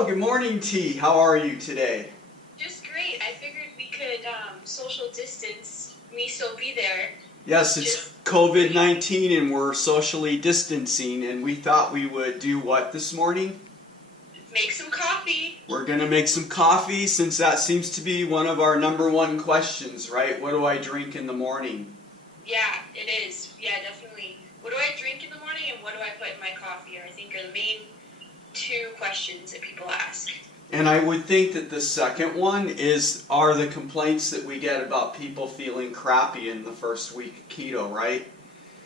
Oh, good morning, T. How are you today? Just great. I figured we could social distance, me still be there. Yes, it's COVID-19 and we're socially distancing, and we thought we would do what this morning? Make some coffee. We're going to make some coffee since that seems to be one of our #1 questions, right? What do I drink in the morning? Yeah, it is. Yeah, definitely. What do I drink in the morning and what do I put in my coffee? I think are the main two questions that people ask. And I would think that the second one are the complaints that we get about people feeling crappy in the first week of keto, right?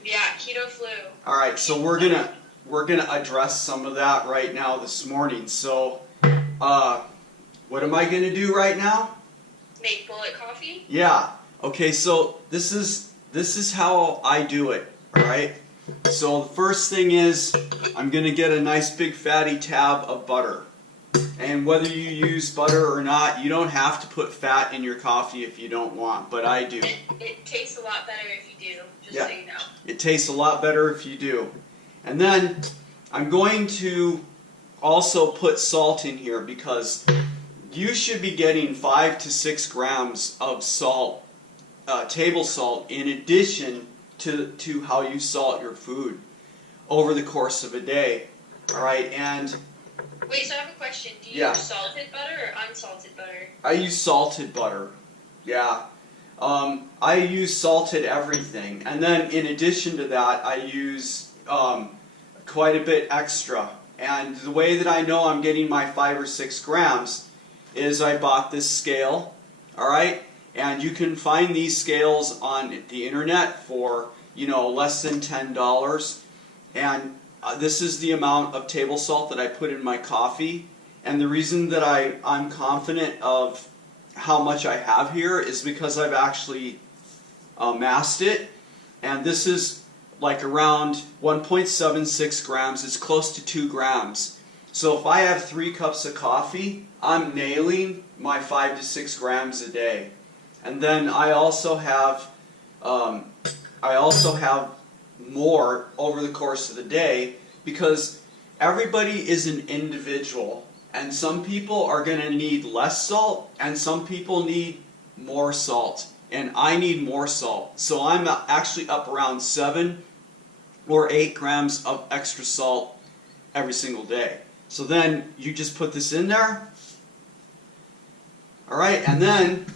Yeah, keto flu. All right, so we're gonna address some of that right now this morning. So, what am I gonna do right now? Make bullet coffee? Yeah. Okay, so this is how I do it, all right? So the first thing is I'm going to get a nice big fatty tab of butter. And whether you use butter or not, you don't have to put fat in your coffee if you don't want, but I do. It tastes a lot better if you do, just so you know. It tastes a lot better if you do. And then I'm going to also put salt in here because you should be getting 5 to 6 grams of salt, table salt, in addition to how you salt your food over the course of a day. All right, and wait, so I have a question. Do you use salted butter or unsalted butter? I use salted butter. Yeah. I use salted everything. And then in addition to that, I use quite a bit extra. And the way that I know I'm getting my 5 or 6 grams is I bought this scale. All right? And you can find these scales on the internet for, less than $10. And this is the amount of table salt that I put in my coffee. And the reason that I'm confident of how much I have here is because I've actually massed it. And this is like around 1.76 grams. It's close to 2 grams. So if I have 3 cups of coffee, I'm nailing my 5 to 6 grams a day. And then I also have more over the course of the day because everybody is an individual, and some people are going to need less salt and some people need more salt, and I need more salt. So I'm actually up around 7 or 8 grams of extra salt every single day. So then you just put this in there. All right, and then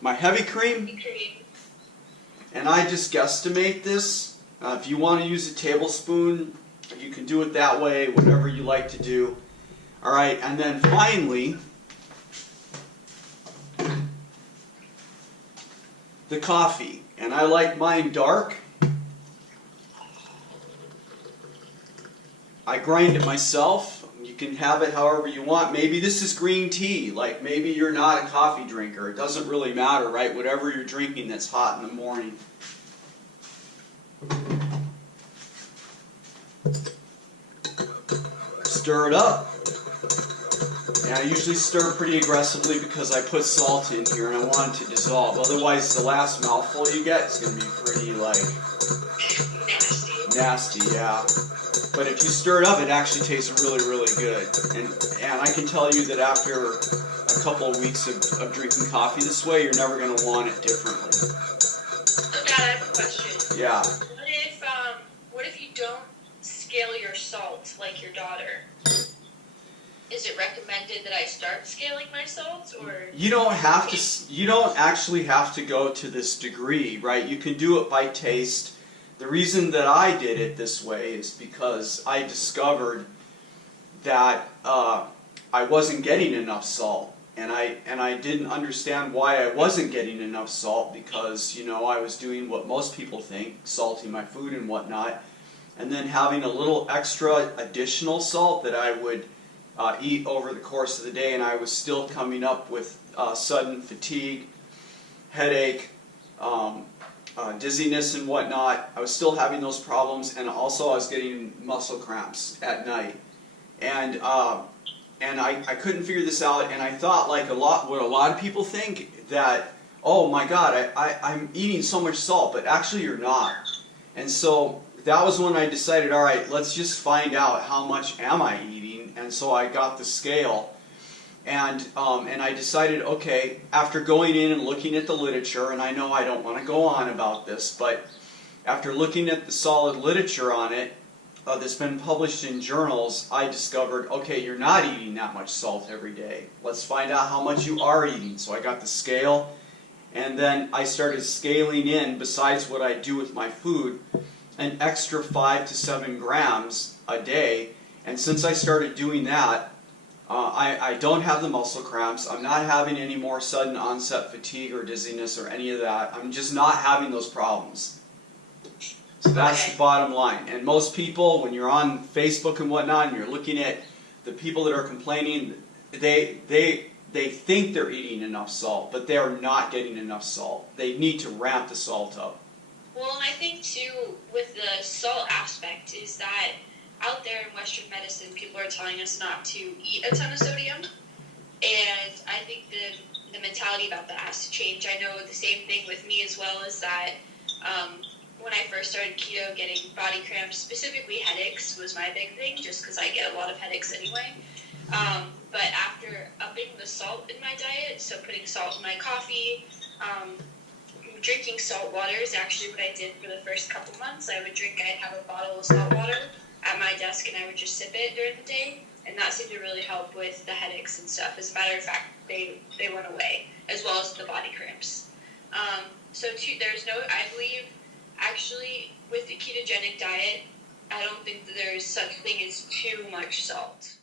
my heavy cream, and I just guesstimate this. If you want to use a tablespoon, you can do it that way, whatever you like to do. All right, and then finally, the coffee. And I like mine dark. I grind it myself. You can have it however you want. Maybe this is green tea. Like maybe you're not a coffee drinker. It doesn't really matter, right? Whatever you're drinking that's hot in the morning. Stir it up. And I usually stir pretty aggressively because I put salt in here and I want it to dissolve. Otherwise, the last mouthful you get is going to be pretty, nasty, yeah. But if you stir it up, it actually tastes really, really good. And I can tell you that after a couple of weeks of drinking coffee this way, you're never going to want it differently. So Dad, I have a question. Yeah. What if you don't scale your salt like your daughter? Is it recommended that I start scaling my salt, or you don't have to? You don't actually have to go to this degree, right? You can do it by taste. The reason that I did it this way is because I discovered that I wasn't getting enough salt, and I didn't understand why I wasn't getting enough salt because I was doing what most people think, salting my food and whatnot, and then having a little extra additional salt that I would eat over the course of the day, and I was still coming up with sudden fatigue, headache, dizziness and whatnot. I was still having those problems, and also I was getting muscle cramps at night. And I couldn't figure this out, and I thought what a lot of people think, that, oh my God, I'm eating so much salt, but actually you're not. And so that was when I decided, all right, let's just find out how much am I eating. And so I got the scale, and I decided, okay, after going in and looking at the literature, and I know I don't want to go on about this, but after looking at the solid literature on it that's been published in journals, I discovered, okay, you're not eating that much salt every day. Let's find out how much you are eating. So I got the scale, and then I started scaling in, besides what I do with my food, an extra 5 to 7 grams a day. And since I started doing that, I don't have the muscle cramps. I'm not having any more sudden onset fatigue or dizziness or any of that. I'm just not having those problems. So that's the bottom line. And most people, when you're on Facebook and whatnot, and you're looking at the people that are complaining, they think they're eating enough salt, but they are not getting enough salt. They need to ramp the salt up. Well, and I think too, with the salt aspect, is that out there in Western medicine, people are telling us not to eat a ton of sodium, and I think the mentality about that has to change. I know the same thing with me as well, is that when I first started keto, getting body cramps, specifically headaches, was my big thing, just because I get a lot of headaches anyway. But after upping the salt in my diet, so putting salt in my coffee, drinking salt water is actually what I did for the first couple months. I'd have a bottle of salt water at my desk, and I would just sip it during the day, and that seemed to really help with the headaches and stuff. As a matter of fact, they went away, as well as the body cramps. I believe, actually, with the ketogenic diet, I don't think that there's such thing as too much salt.